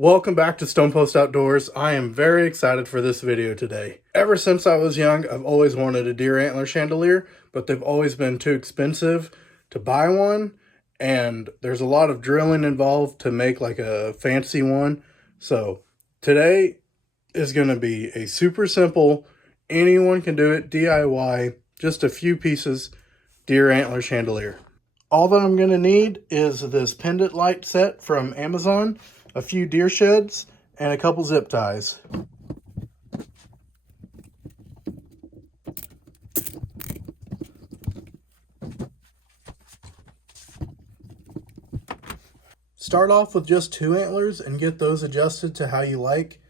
Welcome back to Stone Post Outdoors. I am very excited for this video today. Ever since I was young, I've always wanted a deer antler chandelier, but they've always been too expensive to buy one, and there's a lot of drilling involved to make like a fancy one. So today is going to be a super simple, anyone can do it, DIY, just a few pieces deer antler chandelier. All that I'm going to need is this pendant light set from Amazon, a few deer sheds, and a couple zip ties. Start off with just 2 antlers and get those adjusted to how you like.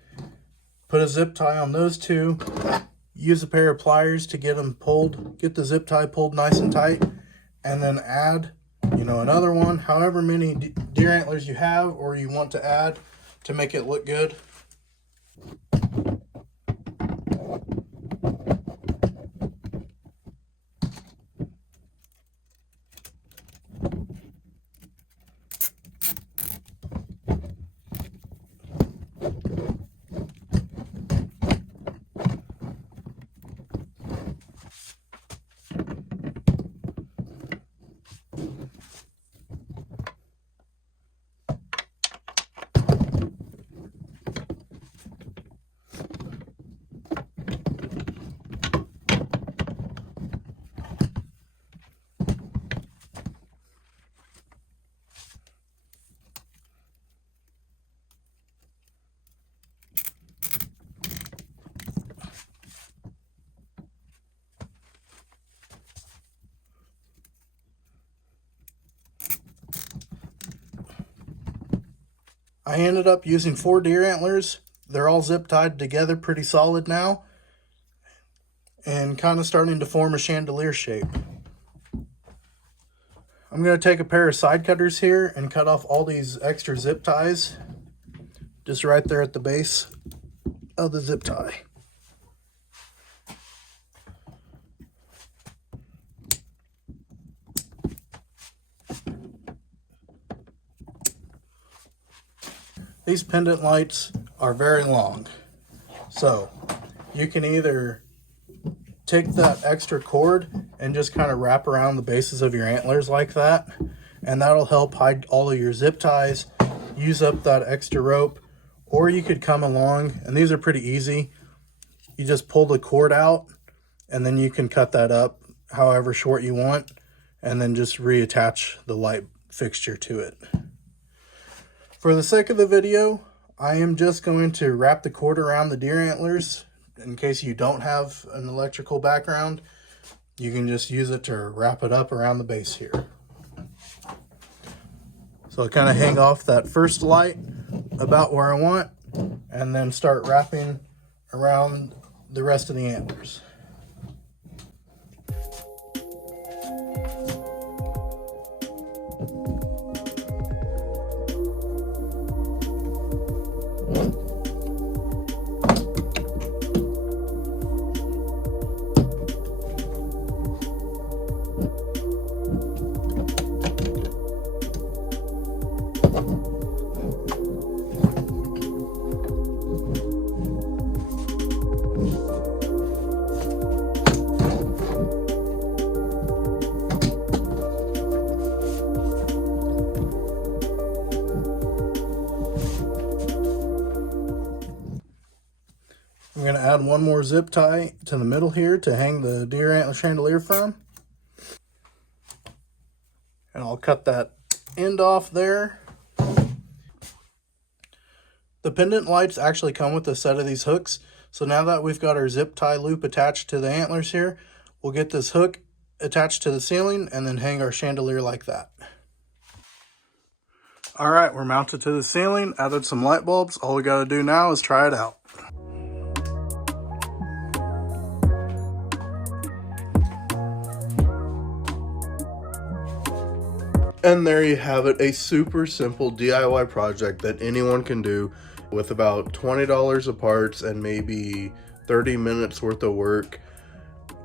Put a zip tie on those 2. Use a pair of pliers to get them pulled, get the zip tie pulled nice and tight, and then add, another one, however many deer antlers you have or you want to add to make it look good. I ended up using 4 deer antlers. They're all zip tied together pretty solid now and kind of starting to form a chandelier shape. I'm going to take a pair of side cutters here and cut off all these extra zip ties just right there at the base of the zip tie. These pendant lights are very long, so you can either take that extra cord and just kind of wrap around the bases of your antlers like that, and that'll help hide all of your zip ties, use up that extra rope. Or you could come along, and these are pretty easy. You just pull the cord out, and then you can cut that up however short you want, and then just reattach the light fixture to it. For the sake of the video, I am just going to wrap the cord around the deer antlers. In case you don't have an electrical background, you can just use it to wrap it up around the base here. So I kind of hang off that first light about where I want, and then start wrapping around the rest of the antlers. I'm going to add one more zip tie to the middle here to hang the deer antler chandelier from. And I'll cut that end off there. The pendant lights actually come with a set of these hooks. So now that we've got our zip tie loop attached to the antlers here, we'll get this hook attached to the ceiling and then hang our chandelier like that. All right, we're mounted to the ceiling, added some light bulbs. All we got to do now is try it out. And there you have it, a super simple DIY project that anyone can do with about $20 of parts and maybe 30 minutes worth of work.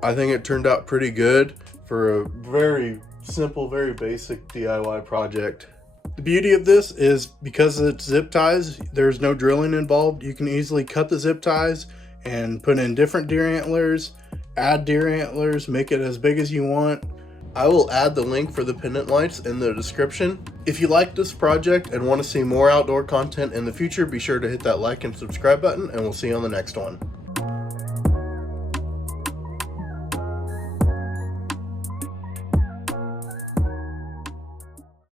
I think it turned out pretty good for a very simple, very basic DIY project. The beauty of this is because it's zip ties, there's no drilling involved. You can easily cut the zip ties and put in different deer antlers, add deer antlers, make it as big as you want. I will add the link for the pendant lights in the description. If you like this project and want to see more outdoor content in the future, be sure to hit that like and subscribe button, and we'll see you on the next one.